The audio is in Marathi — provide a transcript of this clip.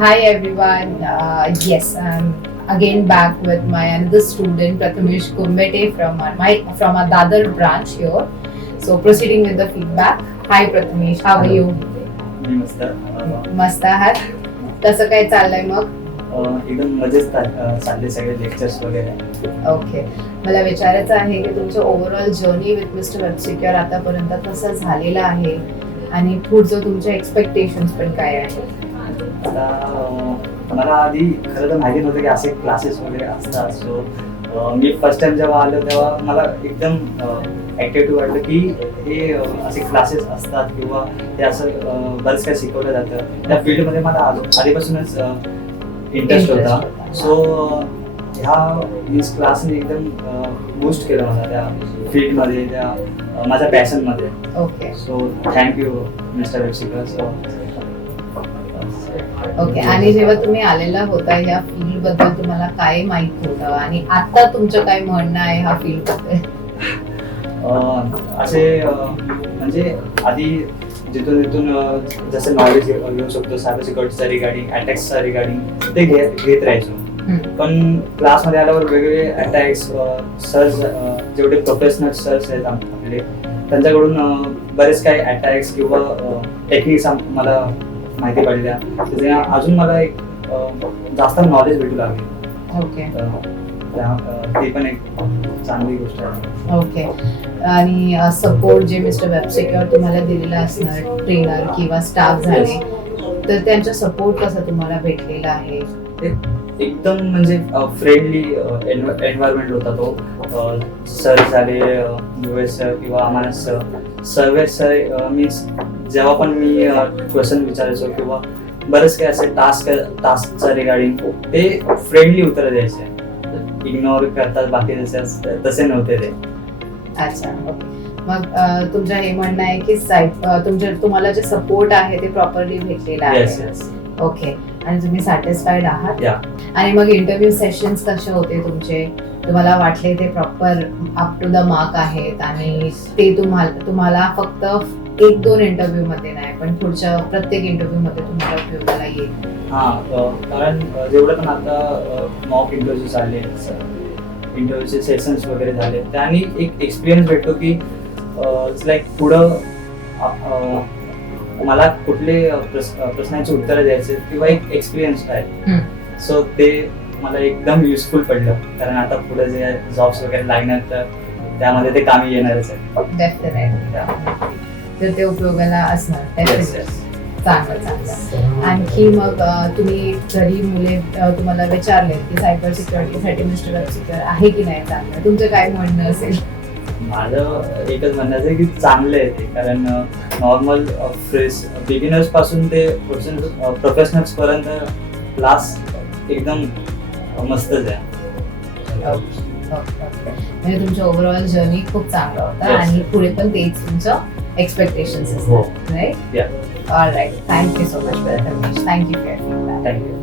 Hi everyone. Yes, I'm again back with my another student Prathamesh Kumbete from our Dadar branch here. So proceeding with the feedback. Hi Prathamesh, how are you? मी मस्त मस्त आहात? कसं काय चाललंय मग? एकदम मजेत चालले सगळे लेक्चर्स वगैरे. ओके. मला विचारायचं आहे की तुमचं ओव्हरऑल जर्नी विथ मिस्टर वेबसिक्युअर आतापर्यंत कसं झालेलं आहे आणि पुढचं तुमचे एक्सपेक्टेशन्स पण काय आहेत? आता मला आधी खरं तर माहिती नव्हतं की असे क्लासेस वगैरे असतात. सो मी फर्स्ट टाइम जेव्हा आलो तेव्हा मला एकदम ॲक्टिव्हिटी वाटलं की हे असे क्लासेस असतात किंवा ते असं बरंच काय शिकवलं जातं. त्या फील्डमध्ये मला आधीपासूनच इंटरेस्ट होता. सो ह्या मीन्स क्लासने एकदम बूस्ट केलं मला त्या फील्डमध्ये, त्या माझ्या पॅशनमध्ये. Okay. So thank you mister WebSecure. So okay. आणि जेव्हा तुम्ही आलेला होता या फील्ड बद्दल तुम्हाला काय माहित होतं आणि आता तुमचं काय म्हणणं आहे ह्या फील्ड बद्दल? असे म्हणजे आधी जिथून जसं नॉलेज घेऊ शकतो सायबर सिक्युरिटीच्या रिगार्डिंग, अटॅक्सच्या रिगार्डिंग ते घेत राहायचो. पण क्लासमध्ये आल्यावर वेगवेगळे अटॅक्स सर्च, जेवढे प्रोफेशनल सर्च आहेत आपले त्यांच्याकडून बरेच काही अटॅक्स किंवा टेक्निक्स मला माहिती पडल्या. त्याच्या अजून मला एक जास्त नॉलेज भेटू लागले. ओके. ती पण एक चांगली गोष्ट आहे. ओके. आणि सपोर्ट जे मिस्टर वेबसिक्युअर तुम्हाला दिलेला असणार, ट्रेनर किंवा स्टाफ झाले, तर त्यांचा सपोर्ट कसा तुम्हाला भेटलेला आहे? एकदम म्हणजे फ्रेंडली एन्व्हायरमेंट होता तो. सर झाले, युएस सर किंवा आम्हाला सर्वे सर, मीन्स जेव्हा पण मी क्वेश्चन विचारायचो किंवा बरेच काही असे टास्कच्या रिगार्डिंग ते फ्रेंडली उत्तर द्यायचे. इग्नोर करतात बाकी तसे नव्हते ते. अच्छा. ओके. मग तुमचं हे म्हणणं आहे की तुम्हाला जे सपोर्ट आहे ते प्रॉपरली भेटलेलं आहे? Yes yes. ओके. आणि तुम्ही सॅटिस्फाईड आहात? या. आणि मग इंटरव्ह्यू सेशन्स कसे होते तुमचे? तुम्हाला वाटले ते proper up to the mark आहेत आणि ते तुम्हाला फक्त 1-2 इंटरव्ह्यू मध्ये नाही पण पुढच्या प्रत्येक इंटरव्ह्यू मध्ये तुम्हाला उपयोगाला येईल? कारण जेवढं पण आता मॉक इंटरव्ह्यू झाले, इंटरव्ह्यूचे सेशन्स वगैरे झाले, त्याने एक एक्सपिरियन्स भेटतो की लाईक पुढं मला कुठले प्रश्नांची उत्तरं द्यायचे किंवा एक एक्सपिरियन्स आहे. सो ते मला एकदम युजफुल पडलं, कारण आता पुढे जे जॉब्स वगैरे लागणार तर त्यामध्ये ते कामी येणारच आहे. डेफिनेटली. तर ते उपयोगाला असणार. चांगलं. आणखी मग तुम्ही घरी मुले तुम्हाला विचारले की सायबर सिक्युरिटीसाठी मिस्टर वेबसिक्युअर आहे की नाही चांगलं, तुमचं काय म्हणणं असेल? माझं एकच म्हणणं आहे की चांगलं आहे ते, कारण नॉर्मल फ्रेश बिगिनर्स पासून ते प्रोफेशनल्स पर्यंत क्लास एकदम मस्तच आहे. म्हणजे तुमचं ओव्हरऑल जर्नी खूप चांगलं होतं आणि पुढे पण तेच तुमचं एक्सपेक्टेशन्स असतात, right? All right. Thank you so much for the information. Thank you for your feedback. Thank you.